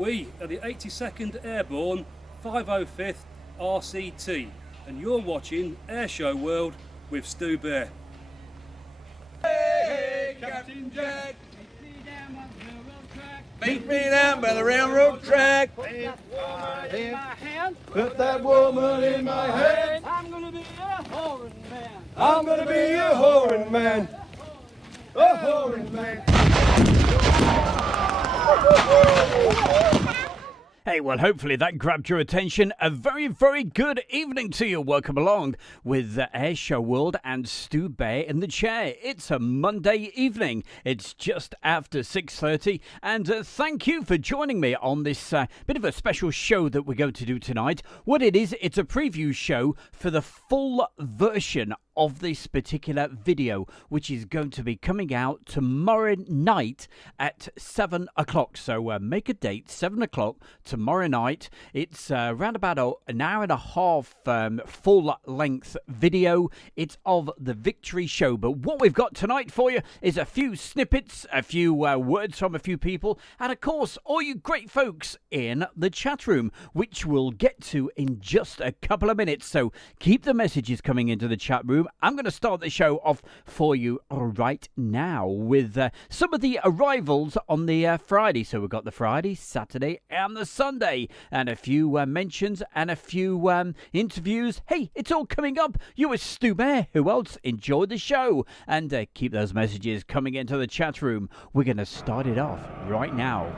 We are the 82nd Airborne 505th RCT, and you're watching Airshow World with Stu Bear. Hey, Captain Jack, meet me down by the railroad track. Put that woman in my hand. I'm gonna be a whoring man. I'm gonna be a whoring man. A whoring man. Hey, well, hopefully that grabbed your attention. A very, very good evening to you. Welcome along with Airshow World and Stu Bear in the chair. It's a Monday evening. It's just after 6:30, and thank you for joining me on this bit of a special show that we're going to do tonight. What it is, it's a preview show for the full version of this particular video, which is going to be coming out tomorrow night at 7 o'clock. So make a date, 7 o'clock tomorrow night. It's around about an hour and a half full-length video. It's of the Victory Show. But what we've got tonight for you is a few snippets, a few words from a few people, and of course, all you great folks in the chat room, which we'll get to in just a couple of minutes. So keep the messages coming into the chat room. I'm going to start the show off for you right now with some of the arrivals on the Friday. So we've got the Friday, Saturday, and the Sunday, and a few mentions and a few interviews. Hey, it's all coming up. You with Stu Bear. Who else? Enjoy the show and keep those messages coming into the chat room. We're going to start it off right now.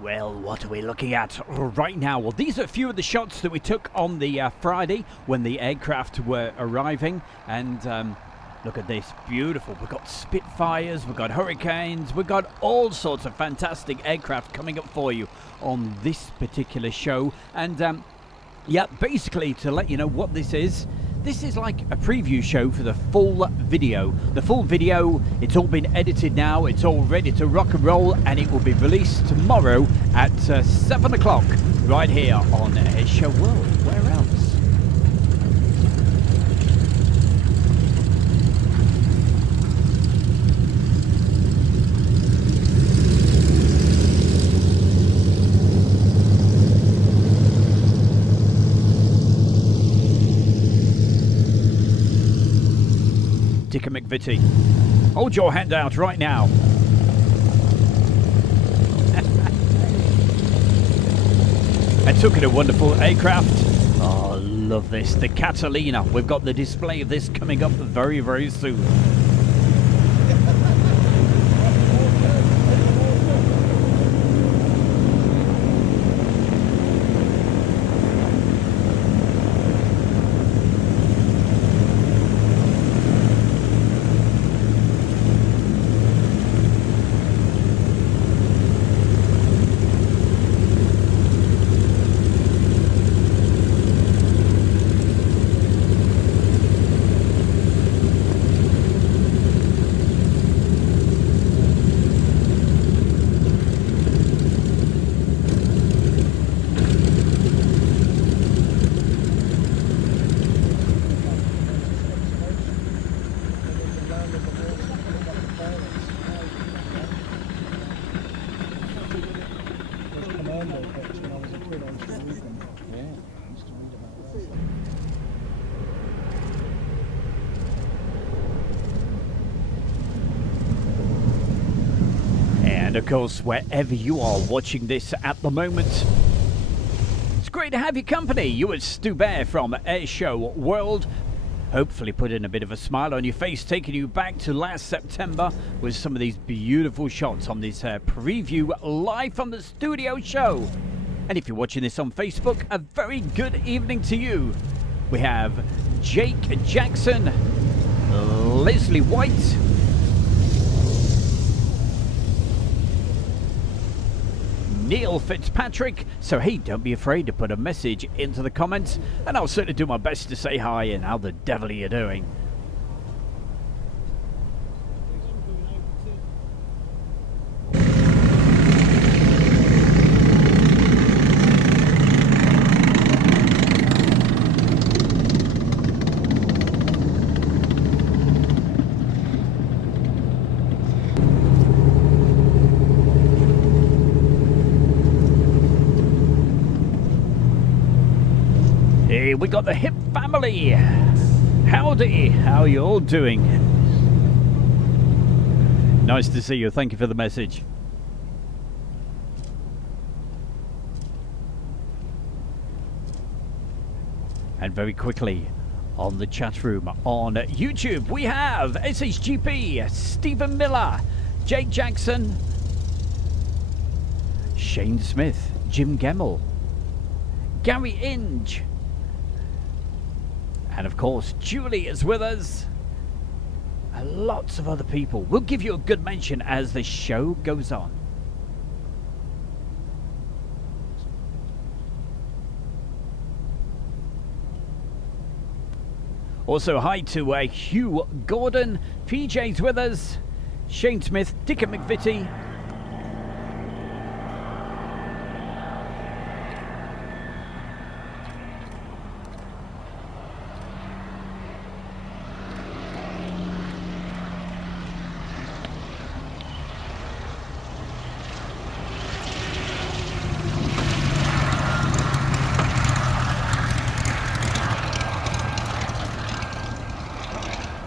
Well, what are we looking at right now? Well, these are a few of the shots that we took on the Friday when the aircraft were arriving. And look at this, beautiful. We've got Spitfires, we've got Hurricanes, we've got all sorts of fantastic aircraft coming up for you on this particular show. And yeah, basically to let you know what this is like a preview show for the full video. The full video, it's all been edited now, it's all ready to rock and roll, and it will be released tomorrow at 7 o'clock right here on Airshow World. Where else? Dicker McVitie, hold your hand out right now. I took it a wonderful aircraft. Oh, love this. The Catalina. We've got the display of this coming up very, very soon. And of course, wherever you are watching this at the moment, it's great to have your company. You are Stu Bear from Airshow World. Hopefully putting a bit of a smile on your face, taking you back to last September with some of these beautiful shots on this preview live from the studio show. And if you're watching this on Facebook, a very good evening to you. We have Jake Jackson, Leslie White, Neil Fitzpatrick. So hey, don't be afraid to put a message into the comments, and I'll certainly do my best to say hi and how the devil are you doing. We got the Hip family. Howdy, how are you all doing? Nice to see you. Thank you for the message. And very quickly on the chat room on YouTube, we have SHGP, Stephen Miller, Jake Jackson, Shane Smith, Jim Gemmell, Gary Inge, and of course, Julie is with us. And lots of other people. We'll give you a good mention as the show goes on. Also, hi to Hugh Gordon. PJ's with us. Shane Smith, Dick and McVitie.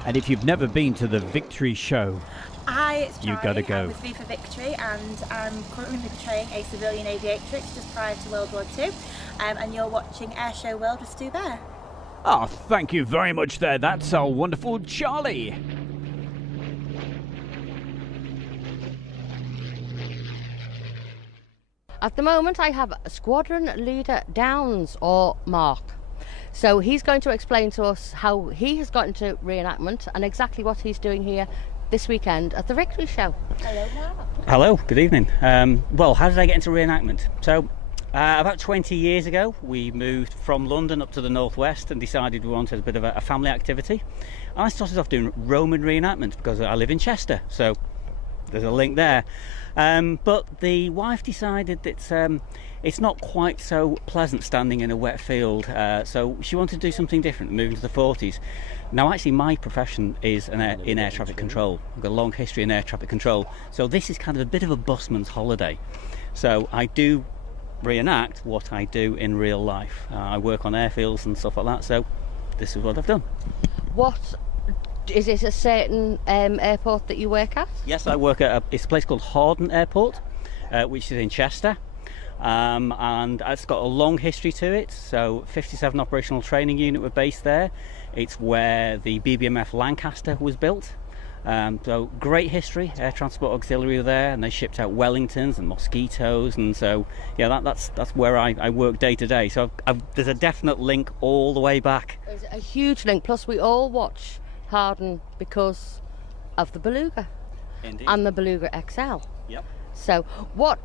And if you've never been to the Victory Show, you've got to go. I'm with V for Victory, and I'm currently portraying a civilian aviatrix just prior to World War II. And you're watching Airshow World with Stu Bear. Oh, thank you very much there. That's our wonderful Charlie. At the moment, I have Squadron Leader Downs, or Mark. So he's going to explain to us how he has got into reenactment and exactly what he's doing here this weekend at the Victory Show. Hello, Mark. Hello, good evening. Well, how did I get into reenactment? So, about 20 years ago, we moved from London up to the northwest and decided we wanted a bit of a family activity. And I started off doing Roman reenactment because I live in Chester, so there's a link there. But the wife decided that it's not quite so pleasant standing in a wet field, so she wanted to do something different, moving to the 40s. Now, actually, my profession is in air traffic control. I've got a long history in air traffic control, so this is kind of a bit of a busman's holiday. So I do reenact what I do in real life. I work on airfields and stuff like that, so this is what I've done. What is it, a certain airport that you work at? Yes, I work at it's a place called Hardon Airport, which is in Chester. And it's got a long history to it. So 57 Operational Training Unit were based there. It's where the BBMF Lancaster was built. So great history. Air Transport Auxiliary were there, and they shipped out Wellingtons and Mosquitoes, and so yeah, that's where I work day to day. So there's a definite link all the way back. There's a huge link. Plus, we all watch Hardon because of the Beluga. Indeed. And the Beluga XL. Yep. So what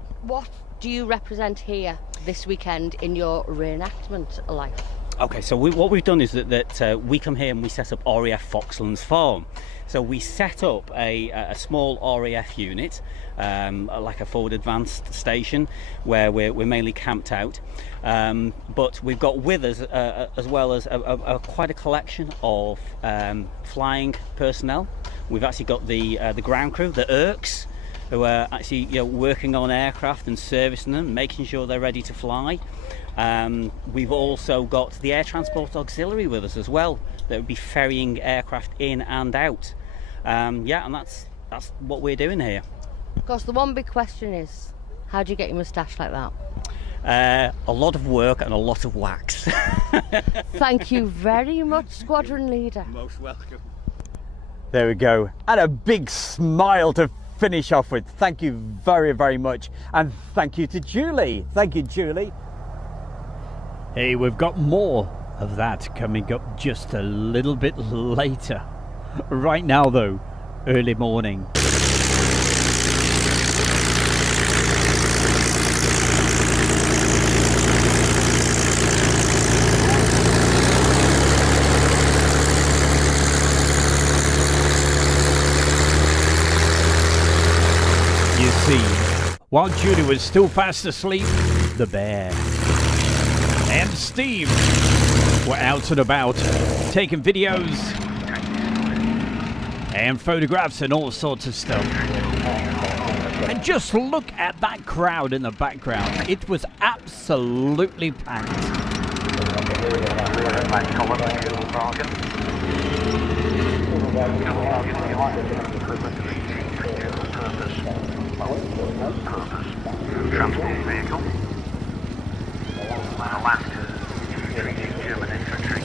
do you represent here this weekend in your reenactment life? Okay, so what we've done is that we come here and we set up RAF Foxlands Farm. So we set up a small RAF unit, like a forward advanced station, where we're mainly camped out. But we've got with us, as well as quite a collection of flying personnel. We've actually got the ground crew, the ERCs, who are actually working on aircraft and servicing them, making sure they're ready to fly. We've also got the Air Transport Auxiliary with us as well, that would be ferrying aircraft in and out. And that's what we're doing here. Of course, the one big question is, how do you get your moustache like that? A lot of work and a lot of wax. Thank you very much, Squadron Leader. Most welcome. There we go. And a big smile to finish off with. Thank you very, very much. And thank you to Julie. Thank you, Julie. Hey, we've got more of that coming up just a little bit later. Right now, though, early morning. You see, while Julie was still fast asleep, the bear and Steve were out and about, taking videos and photographs and all sorts of stuff. And just look at that crowd in the background. It was absolutely packed. Transport vehicle. Last treating German infantry.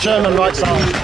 German right side.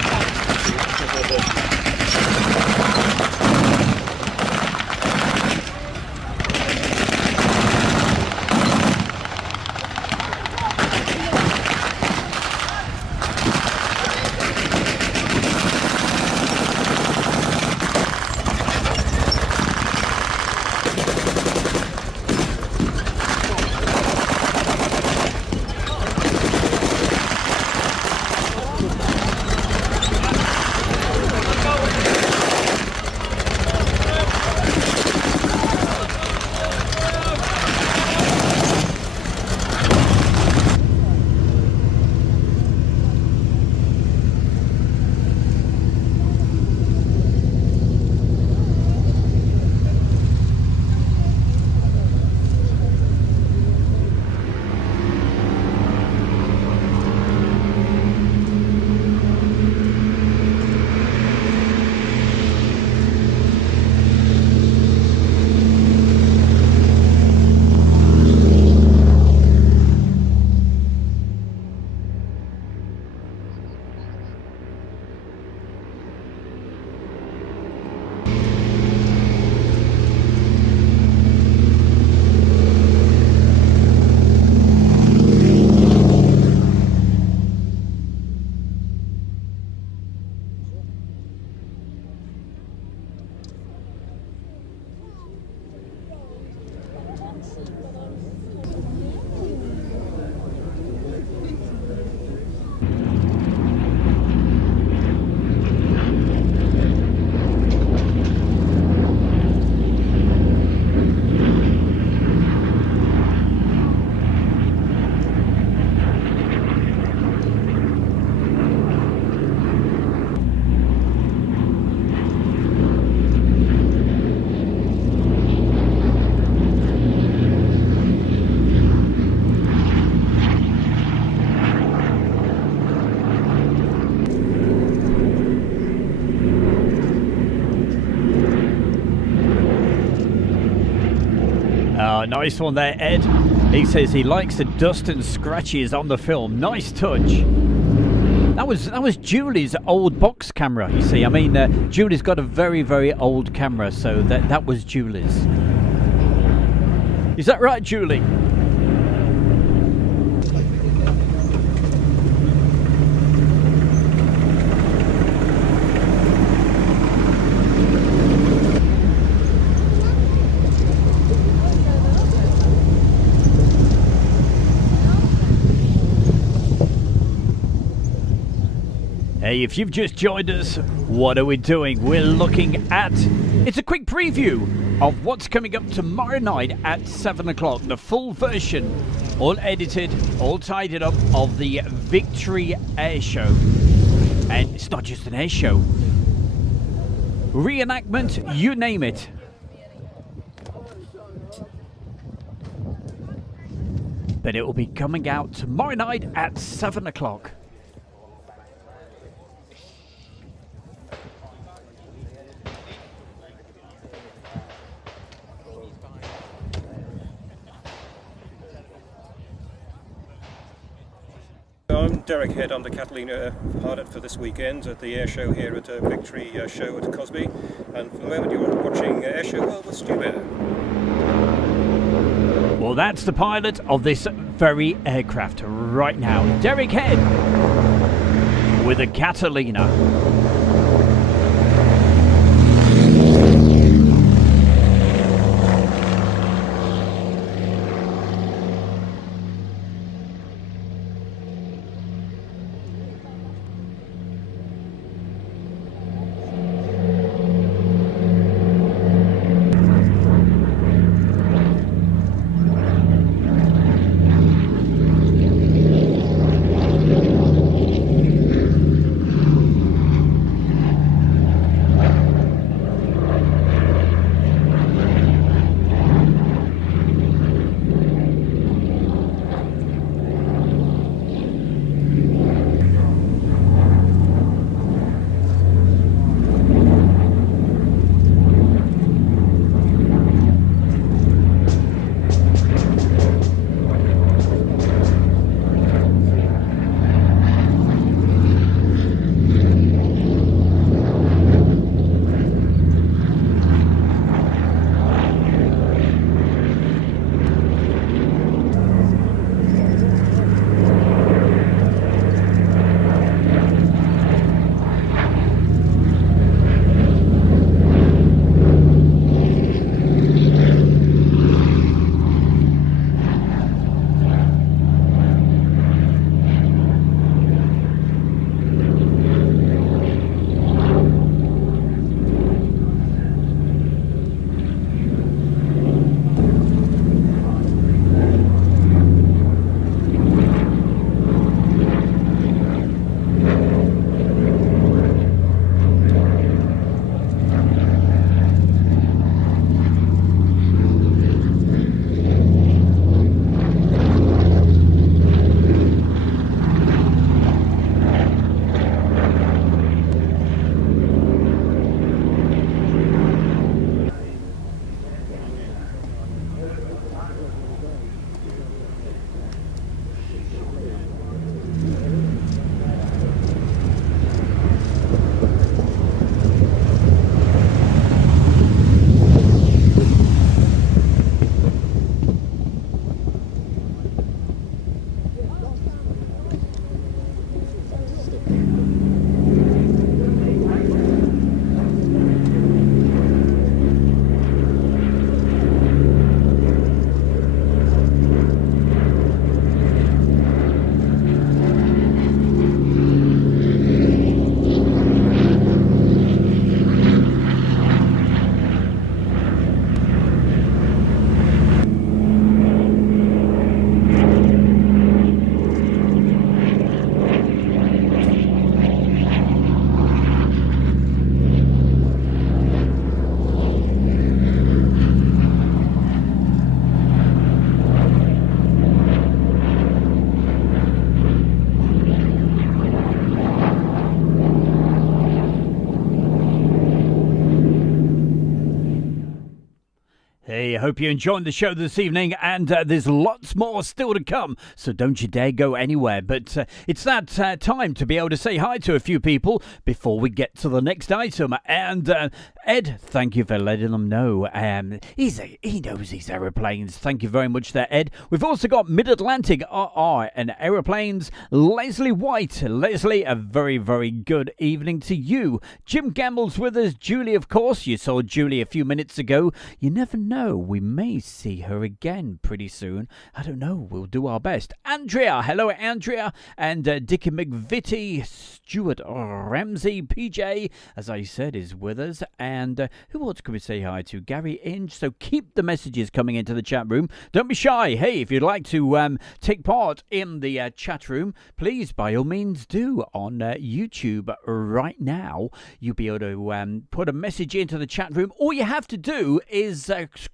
nice one there, Ed. He says he likes the dust and scratches on the film. Nice touch. That was Julie's old box camera, you see. I mean, Julie's got a very, very old camera, so that was Julie's. Is that right, Julie? Hey, if you've just joined us, what are we doing? We're looking at... It's a quick preview of what's coming up tomorrow night at 7 o'clock. The full version, all edited, all tidied up, of the Victory Air Show. And it's not just an air show. Reenactment, you name it. But it will be coming out tomorrow night at 7 o'clock. I'm Derek Head, I'm the Catalina pilot for this weekend at the air show here at Victory Show at Cosby, and for the moment you're watching Air Show World with Stu Bear. Well, that's the pilot of this very aircraft right now, Derek Head, with a Catalina. Hey, I hope you're enjoying the show this evening, and there's lots more still to come, so don't you dare go anywhere. But it's that time to be able to say hi to a few people before we get to the next item. And Ed, thank you for letting them know. He knows these aeroplanes. Thank you very much there, Ed. We've also got Mid-Atlantic and Aeroplanes. Leslie White. Leslie, a very, very good evening to you. Jim Gamble's with us. Julie, of course. You saw Julie a few minutes ago. You never know. We may see her again pretty soon. I don't know. We'll do our best. Andrea. Hello, Andrea. And Dickie McVitie. Stuart Ramsey. PJ, as I said, is with us. And who else can we say hi to? Gary Inge. So keep the messages coming into the chat room. Don't be shy. Hey, if you'd like to take part in the chat room, please, by all means, do on YouTube right now. You'll be able to put a message into the chat room. All you have to do is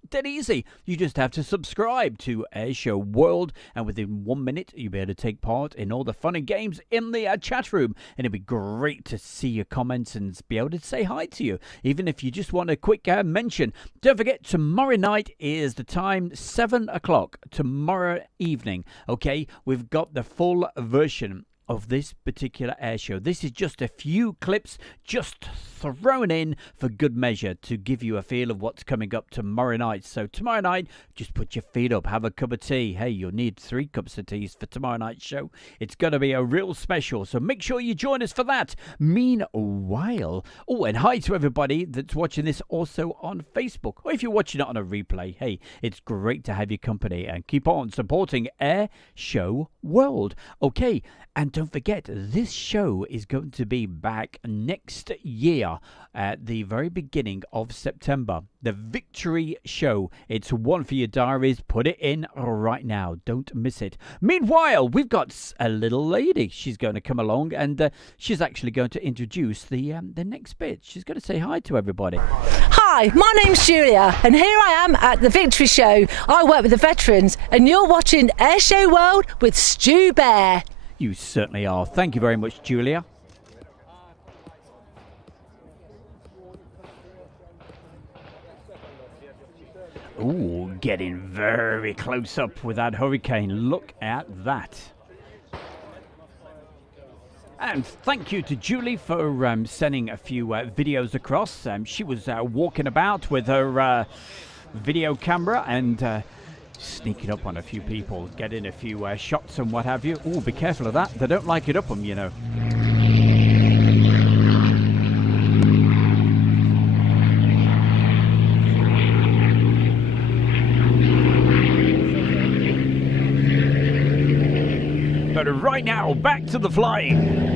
dead easy. You just have to subscribe to Airshow World, and within 1 minute, you'll be able to take part in all the fun and games in the chat room. And it'd be great to see your comments and be able to say hi to you, even if you just want a quick mention. Don't forget, tomorrow night is the time, 7 o'clock, tomorrow evening. Okay, we've got the full version of this particular air show. This is just a few clips just thrown in for good measure to give you a feel of what's coming up tomorrow night. So tomorrow night, just put your feet up, have a cup of tea. Hey, you'll need 3 cups of tea for tomorrow night's show. It's going to be a real special, so make sure you join us for that. Meanwhile, and hi to everybody that's watching this also on Facebook, or if you're watching it on a replay, hey, it's great to have your company, and keep on supporting Air Show World. Okay, and don't forget, this show is going to be back next year at the very beginning of September. The Victory Show. It's one for your diaries. Put it in right now. Don't miss it. Meanwhile, we've got a little lady. She's going to come along, and she's actually going to introduce the next bit. She's going to say hi to everybody. Hi, my name's Julia, and here I am at the Victory Show. I work with the veterans, and you're watching Airshow World with Stu Bear. You certainly are. Thank you very much, Julia. Ooh, getting very close up with that hurricane. Look at that. And thank you to Julie for sending a few videos across. She was walking about with her video camera and sneaking up on a few people, getting a few shots and what have you. Oh, be careful of that. They don't like it up them, you know. But right now, back to the flying.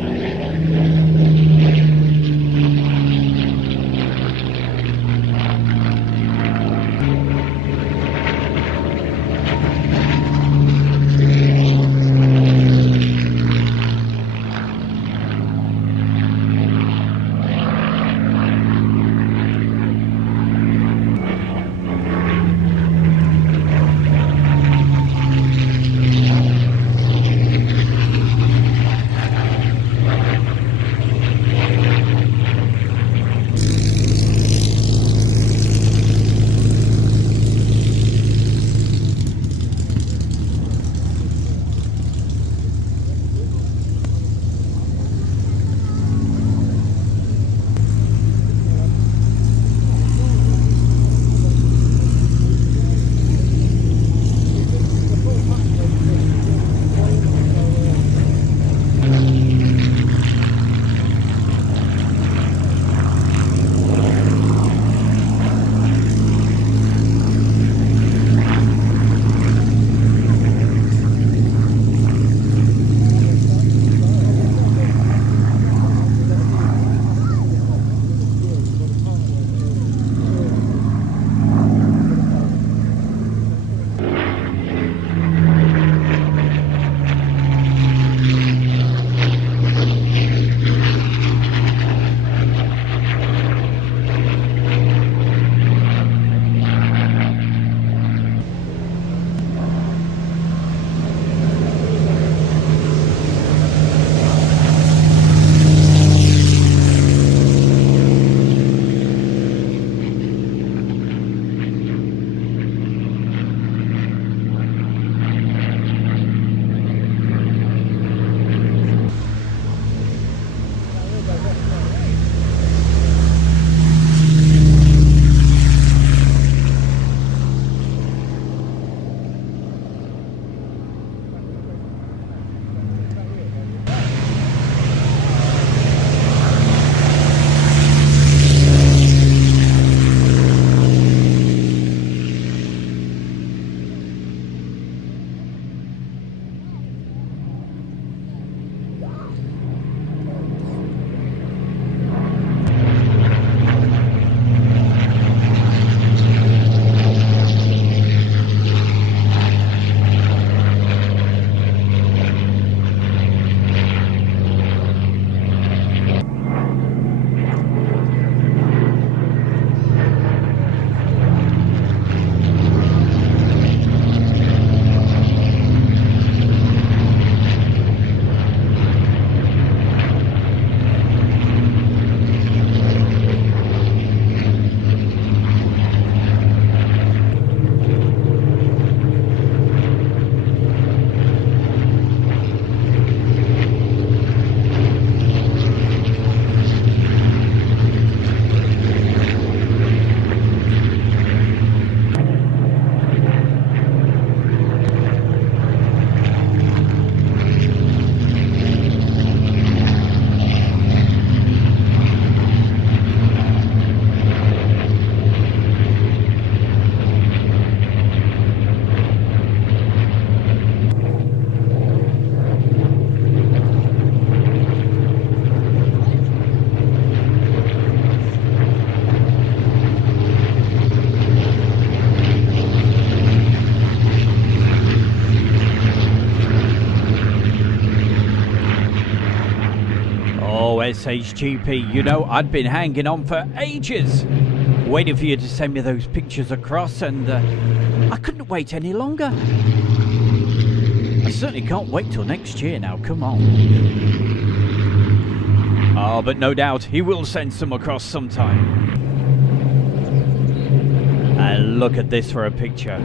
HGP, you know, I'd been hanging on for ages, waiting for you to send me those pictures across, and I couldn't wait any longer. I certainly can't wait till next year now, come on. Oh, but no doubt he will send some across sometime. And look at this for a picture.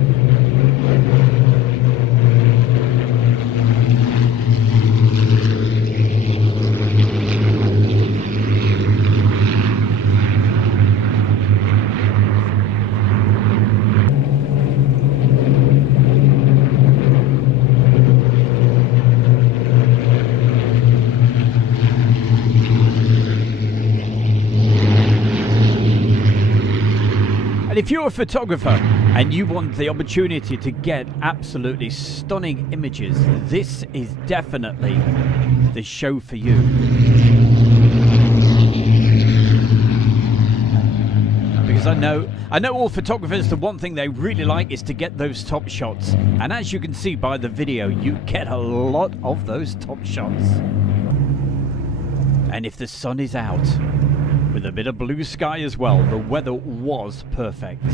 And if you're a photographer and you want the opportunity to get absolutely stunning images, this is definitely the show for you. Because I know all photographers, the one thing they really like is to get those top shots. And as you can see by the video, you get a lot of those top shots. And if the sun is out, with a bit of blue sky as well, the weather was perfect.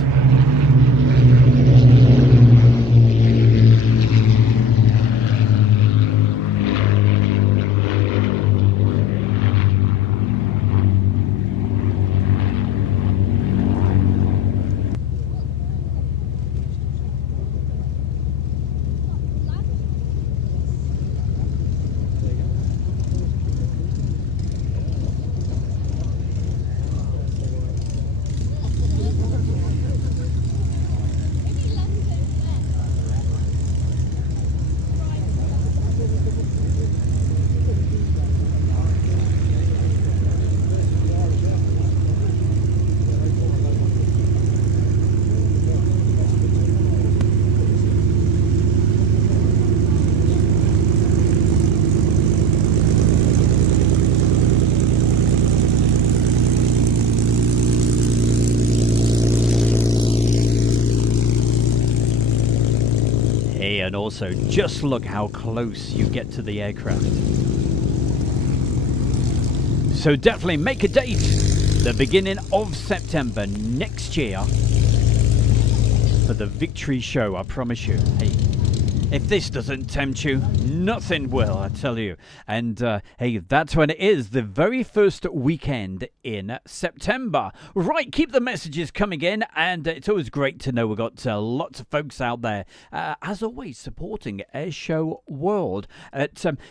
And also, just look how close you get to the aircraft. So definitely make a date, the beginning of September next year, for the Victory Show, I promise you. Hey, if this doesn't tempt you, nothing will, I tell you. And hey, that's when it is, the very first weekend in September. Right, keep the messages coming in, and it's always great to know we've got lots of folks out there, as always, supporting Airshow World.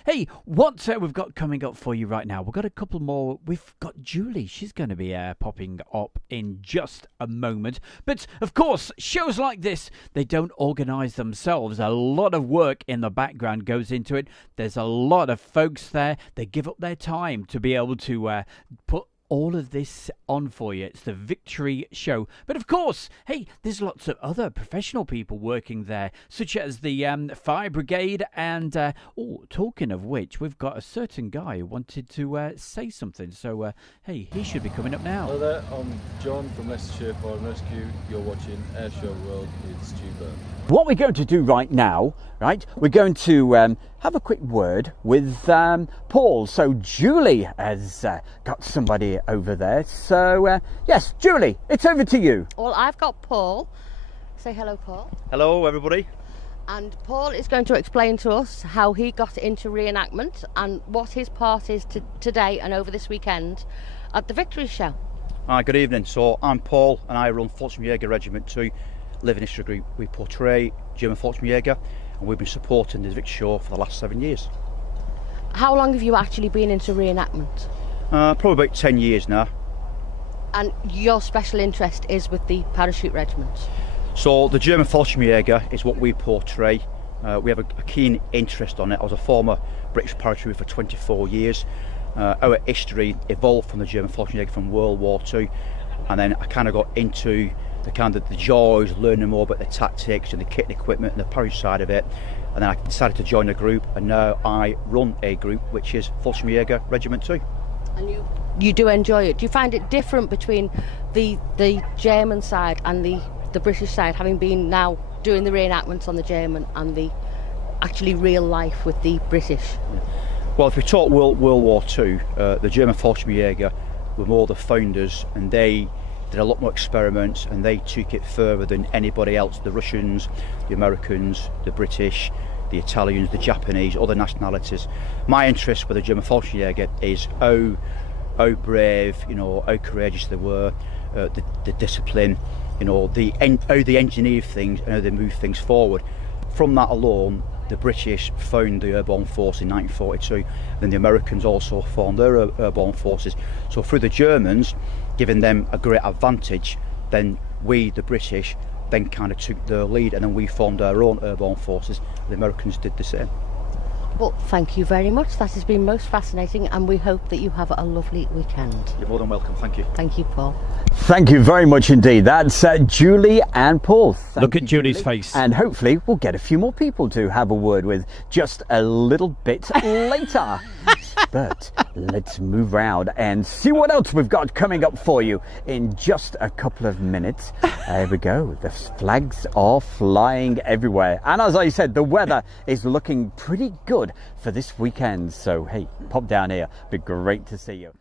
Hey, what we've got coming up for you right now, we've got a couple more. We've got Julie, she's going to be popping up in just a moment. But, of course, shows like this, they don't organise themselves. A lot of work in the background goes into it. There's a lot of folks there. They give up their time to be able to put all of this on for you. It's the Victory Show. But of course, hey, there's lots of other professional people working there, such as the fire brigade. And talking of which, we've got a certain guy who wanted to say something. So hey, he should be coming up now. Hello there, I'm John from Leicestershire Fire and Rescue. You're watching Airshow World with Stu Byrne. What we're going to do right now, right, we're going to have a quick word with Paul. So Julie has got somebody over there. So yes, Julie, it's over to you. Well, I've got Paul. Say hello, Paul. Hello, everybody. And Paul is going to explain to us how he got into reenactment and what his part is today and over this weekend at the Victory Show. Hi, good evening. So I'm Paul and I run Volksjäger Regiment 2. Living History Group. We portray German Volksjäger and we've been supporting the Victory Show for the last 7 years. How long have you actually been into reenactment? Probably about 10 years now. And your special interest is with the parachute regiment? So the German Volksjäger is what we portray. We have a keen interest on it. I was a former British paratrooper for 24 years. Our history evolved from the German Volksjäger from World War II, and then I kind of got into the joys, learning more about the tactics and the kit and equipment and the parachute side of it, and then I decided to join a group, and now I run a group which is Volksjäger Regiment 2. And you do enjoy it. Do you find it different between the German side and the British side, having been now doing the reenactments on the German and the actually real life with the British? Well, if we talk World War II, the German Fallschirmjäger were more the founders, and they did a lot more experiments, and they took it further than anybody else. The Russians, the Americans, the British, the Italians, the Japanese, other nationalities. My interest with the German Fallschirmjäger is how brave, how courageous they were, the discipline, how they engineer things and how they move things forward. From that alone, the British found the airborne force in 1942, then the Americans also formed their airborne forces. So through the Germans giving them a great advantage, then we, the British, then kind of took their lead, and then we formed our own airborne forces. The Americans did the same. Well, thank you very much. That has been most fascinating, and we hope that you have a lovely weekend. You're more than welcome. Thank you. Thank you, Paul. Thank you very much indeed. That's Julie and Paul. Look at Julie's face. And hopefully we'll get a few more people to have a word with just a little bit later. But let's move round and see what else we've got coming up for you in just a couple of minutes. There we go. The flags are flying everywhere. And as I said, the weather is looking pretty good for this weekend. So, hey, pop down here. Be great to see you.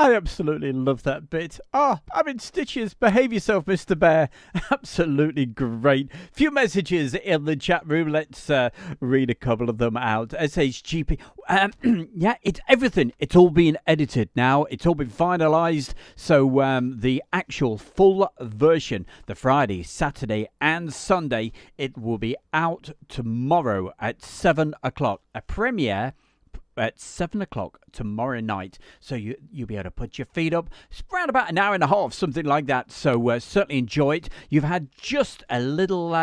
I absolutely love that bit. I'm in stitches. Behave yourself, Mr. Bear. Absolutely great. Few messages in the chat room. Let's read a couple of them out. SHGP. Yeah, it's everything. It's all been edited now. It's all been finalised. So the actual full version, the Friday, Saturday and Sunday, it will be out tomorrow at 7 o'clock. A premiere at 7 o'clock tomorrow night, so you'll be able to put your feet up. It's around about an hour and a half, something like that, so certainly enjoy it. You've had just a little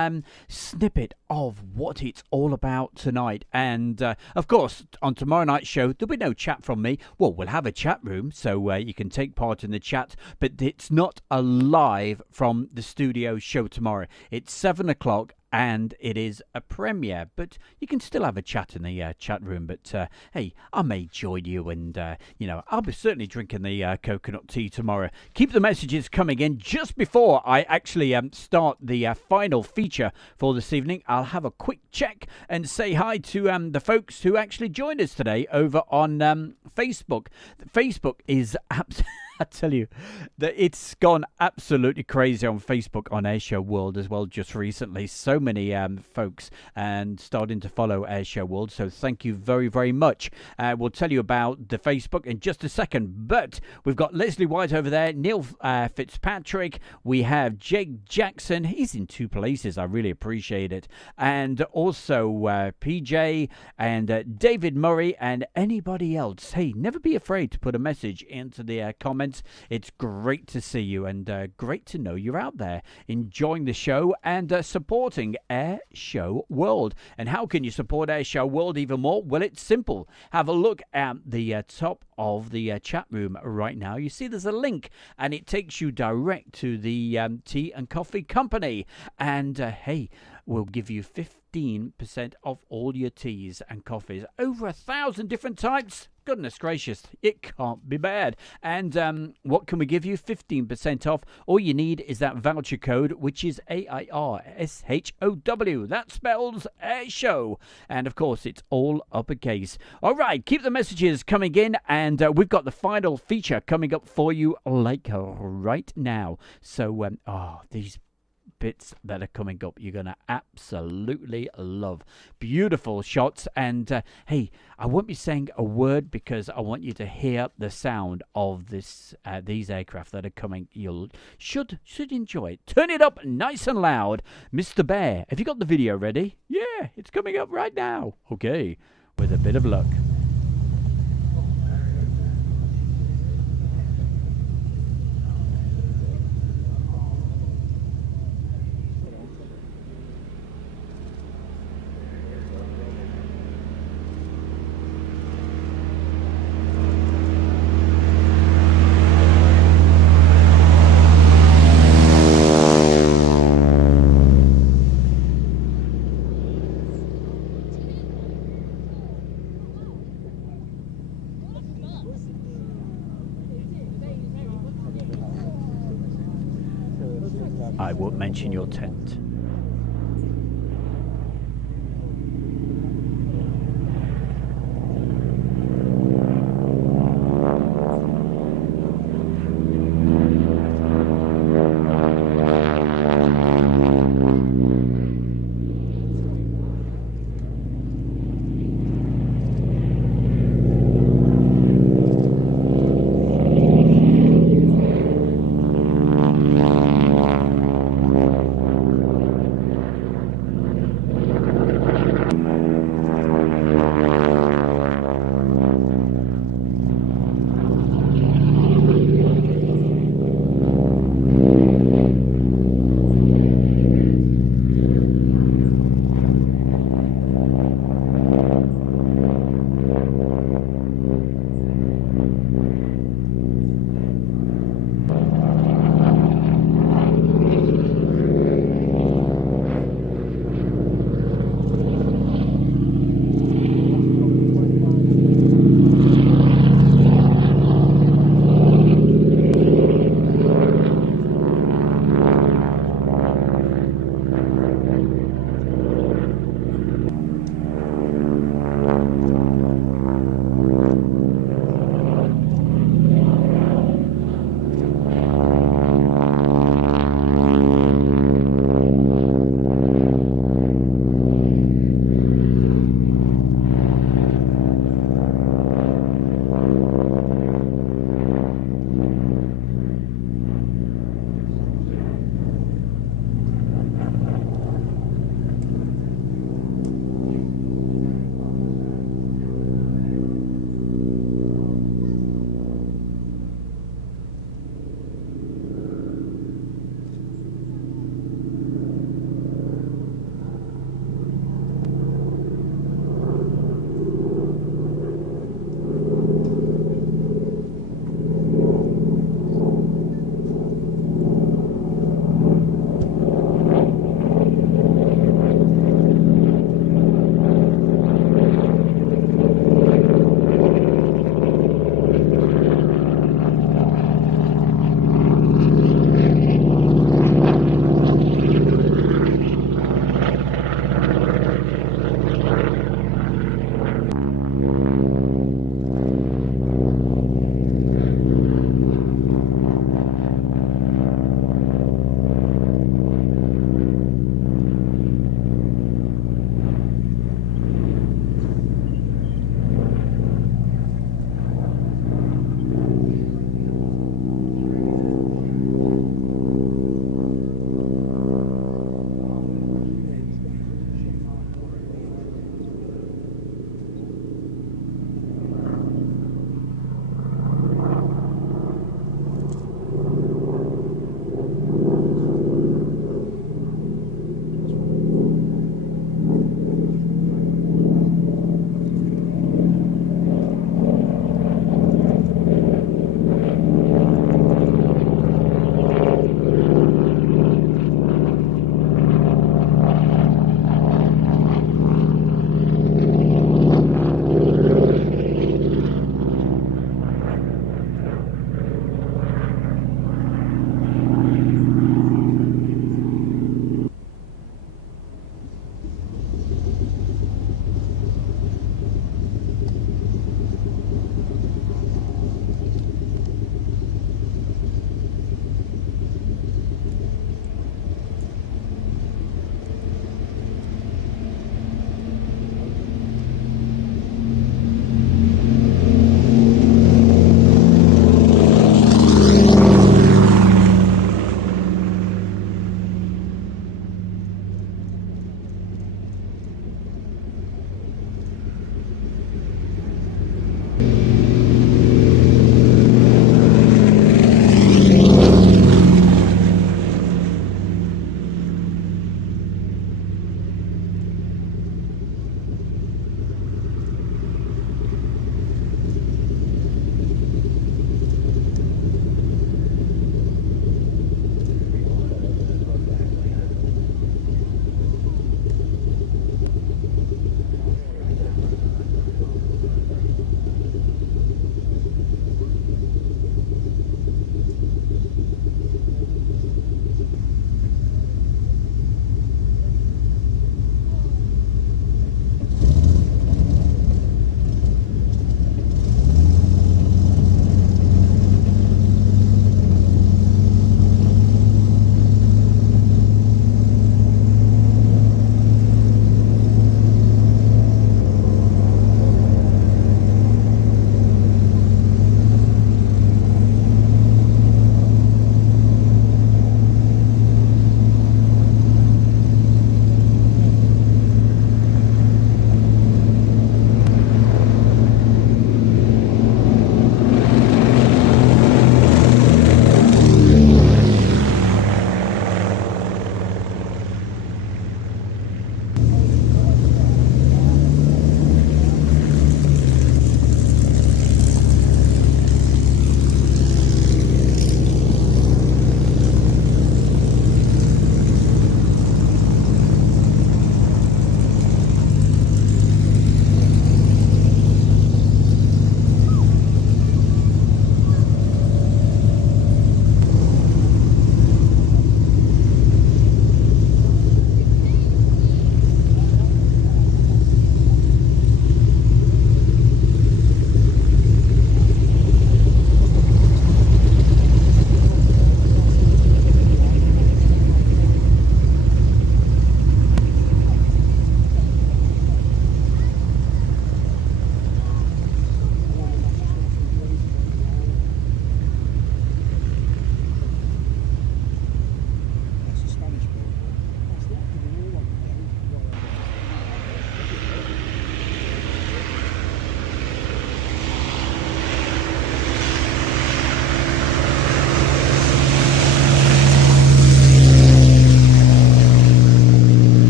snippet of what it's all about tonight, and of course on tomorrow night's show there'll be no chat from me. Well, we'll have a chat room, so you can take part in the chat, but it's not a live from the studio show tomorrow. It's 7 o'clock and it is a premiere, but you can still have a chat in the chat room. But hey, I may join you, and I'll be certainly drinking the coconut tea tomorrow. Keep the messages coming in. Just before I actually start the final feature for this evening, I'll have a quick check and say hi to the folks who actually joined us today over on Facebook. Facebook is absolutely I tell you that it's gone absolutely crazy on Facebook, on Airshow World as well, just recently. So many folks and starting to follow Airshow World, so thank you very, very much. We'll tell you about the Facebook in just a second, but we've got Leslie White over there, Neil Fitzpatrick, we have Jake Jackson, he's in two places, I really appreciate it, and also PJ and David Murray and anybody else. Hey, never be afraid to put a message into the comments. It's great to see you, and great to know you're out there enjoying the show and supporting Air Show World. And how can you support Air Show World even more? Well, it's simple. Have a look at the top of the chat room right now. You see there's a link, and it takes you direct to the tea and coffee company. And hey, we'll give you 15% off all your teas and coffees. Over 1,000 different types. Goodness gracious, it can't be bad. And what can we give you? 15% off. All you need is that voucher code, which is AIRSHOW. That spells Air Show. And of course, it's all uppercase. All right, keep the messages coming in, and we've got the final feature coming up for you like right now. So, these bits that are coming up you're gonna absolutely love. Beautiful shots, and hey, I won't be saying a word because I want you to hear the sound of these aircraft that are coming. You should enjoy it. Turn it up nice and loud. Mr. Bear, have you got the video ready? Yeah, it's coming up right now. Okay, with a bit of luck. I won't mention your tent.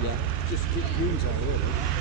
Yeah, just rooms out really.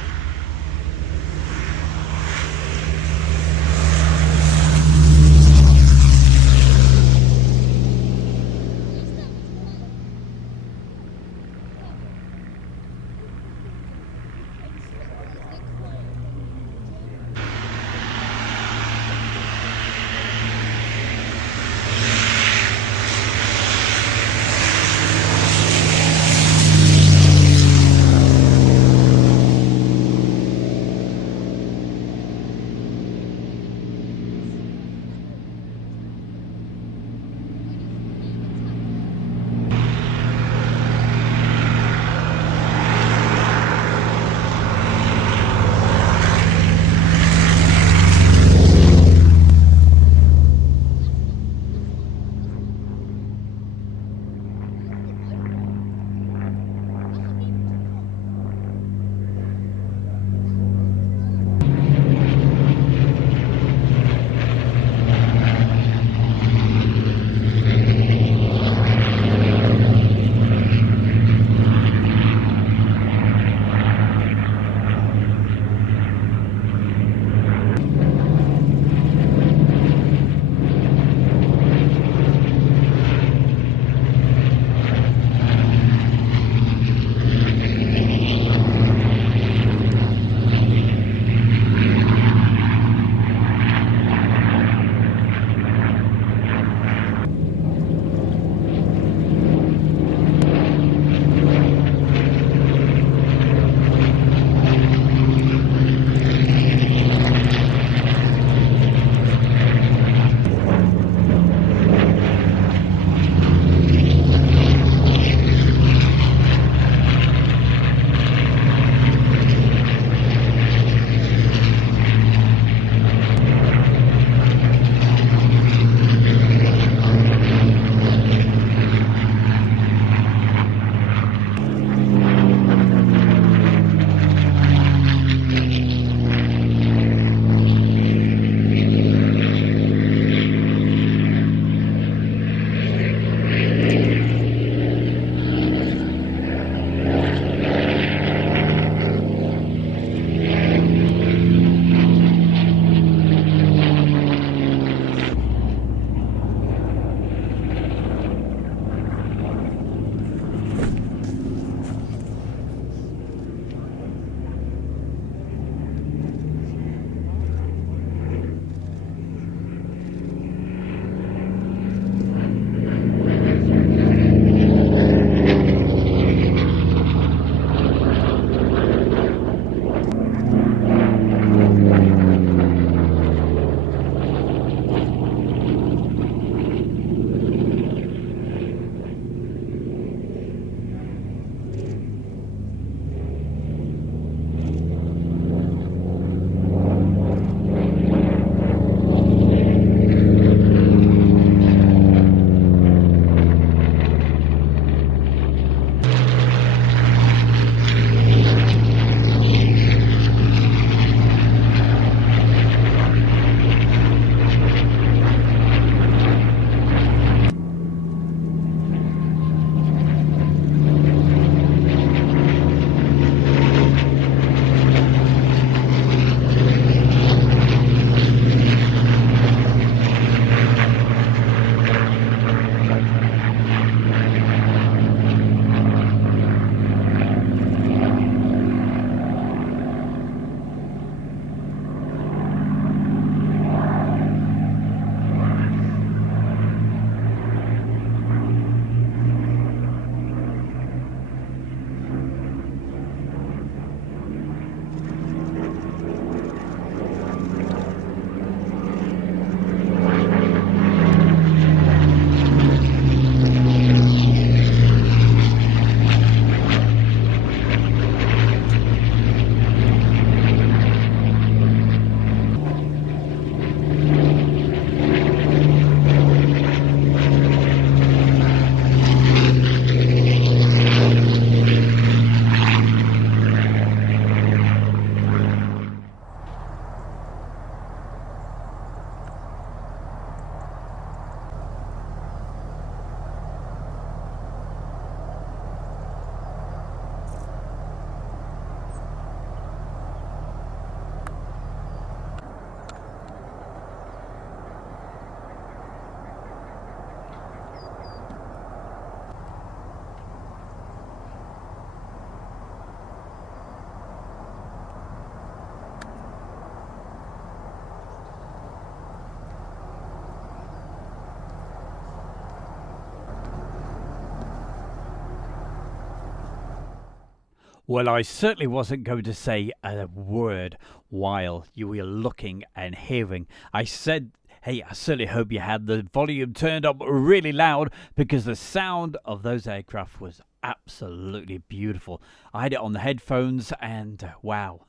Well, I certainly wasn't going to say a word while you were looking and hearing. I said, hey, I certainly hope you had the volume turned up really loud, because the sound of those aircraft was absolutely beautiful. I had it on the headphones and wow.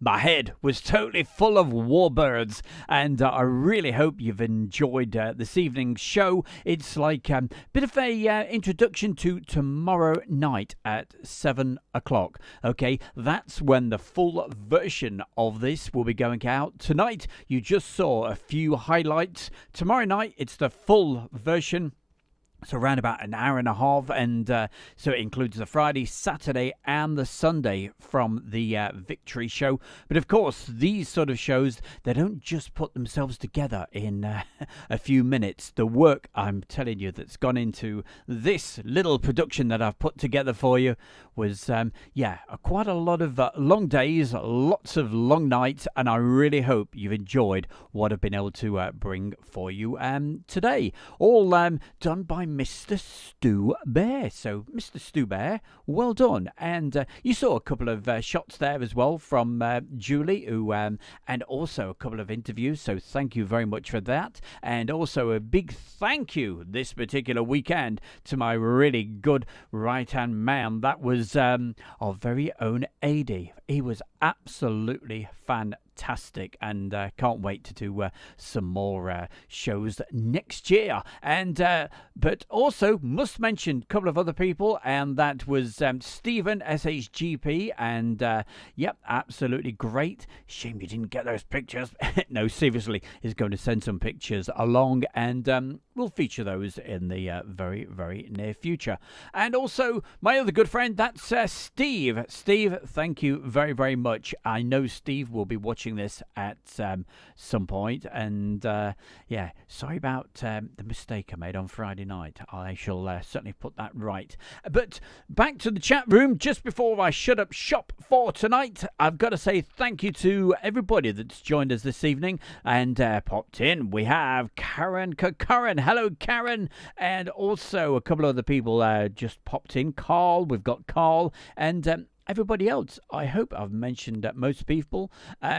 My head was totally full of warbirds, and I really hope you've enjoyed this evening's show. It's like a bit of a introduction to tomorrow night at 7 o'clock. Okay, that's when the full version of this will be going out. Tonight, you just saw a few highlights. Tomorrow night, it's the full version. It's around about an hour and a half, and so it includes the Friday, Saturday, and the Sunday from the Victory show. But of course, these sort of shows, they don't just put themselves together in a few minutes. The work, I'm telling you, that's gone into this little production that I've put together for you was, quite a lot of long days, lots of long nights, and I really hope you've enjoyed what I've been able to bring for you today. All done by Mr. Stu Bear. So, Mr. Stu Bear, well done. And you saw a couple of shots there as well from Julie, who and also a couple of interviews. So, thank you very much for that. And also a big thank you this particular weekend to my really good right-hand man. That was our very own AD. He was absolutely fantastic, and can't wait to do some more shows next year. And but also must mention a couple of other people, and that was Stephen SHGP, and absolutely great. Shame you didn't get those pictures. No, seriously, he's going to send some pictures along, and we'll feature those in the very, very near future. And also my other good friend, that's Steve. Steve, thank you very, very much. I know Steve will be watching this at some point, and sorry about the mistake I made on Friday night. I shall certainly put that right. But back to the chat room. Just before I shut up shop for tonight, I've got to say thank you to everybody that's joined us this evening and popped in. We have Karen. Hello, Karen. And also a couple of other people just popped in. Carl, we've got Carl, and everybody else, I hope I've mentioned most people.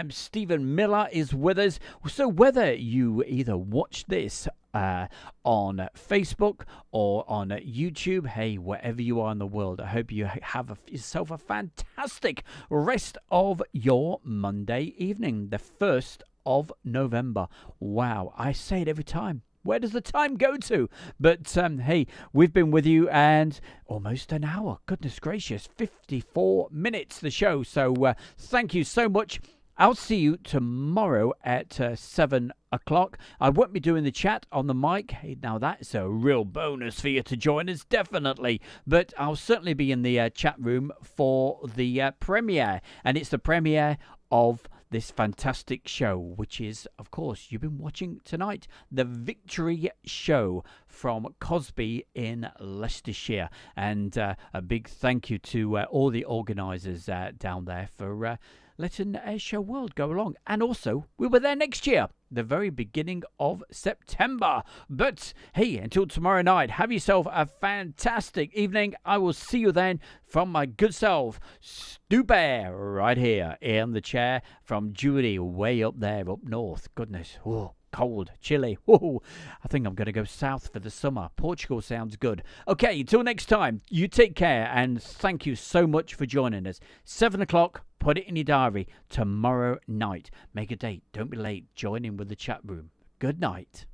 Stephen Miller is with us. So whether you either watch this on Facebook or on YouTube, hey, wherever you are in the world, I hope you have yourself a fantastic rest of your Monday evening, the 1st of November. Wow, I say it every time. Where does the time go to? But hey, we've been with you and almost an hour. Goodness gracious, 54 minutes the show. So thank you so much. I'll see you tomorrow at 7 o'clock. I won't be doing the chat on the mic. Hey, now that's a real bonus for you to join us, definitely. But I'll certainly be in the chat room for the premiere. And it's the premiere of this fantastic show, which is, of course, you've been watching tonight, the Victory show from Cosby in Leicestershire. And a big thank you to all the organisers down there for letting Airshow World go along. And also, we were there next year, the very beginning of September. But hey, until tomorrow night, have yourself a fantastic evening. I will see you then from my good self, Stu Bear, right here in the chair from Julie, way up there, up north. Goodness, oh, cold, chilly. Whoa, I think I'm going to go south for the summer. Portugal sounds good. Okay, until next time, you take care, and thank you so much for joining us. 7 o'clock. Put it in your diary tomorrow night. Make a date. Don't be late. Join in with the chat room. Good night.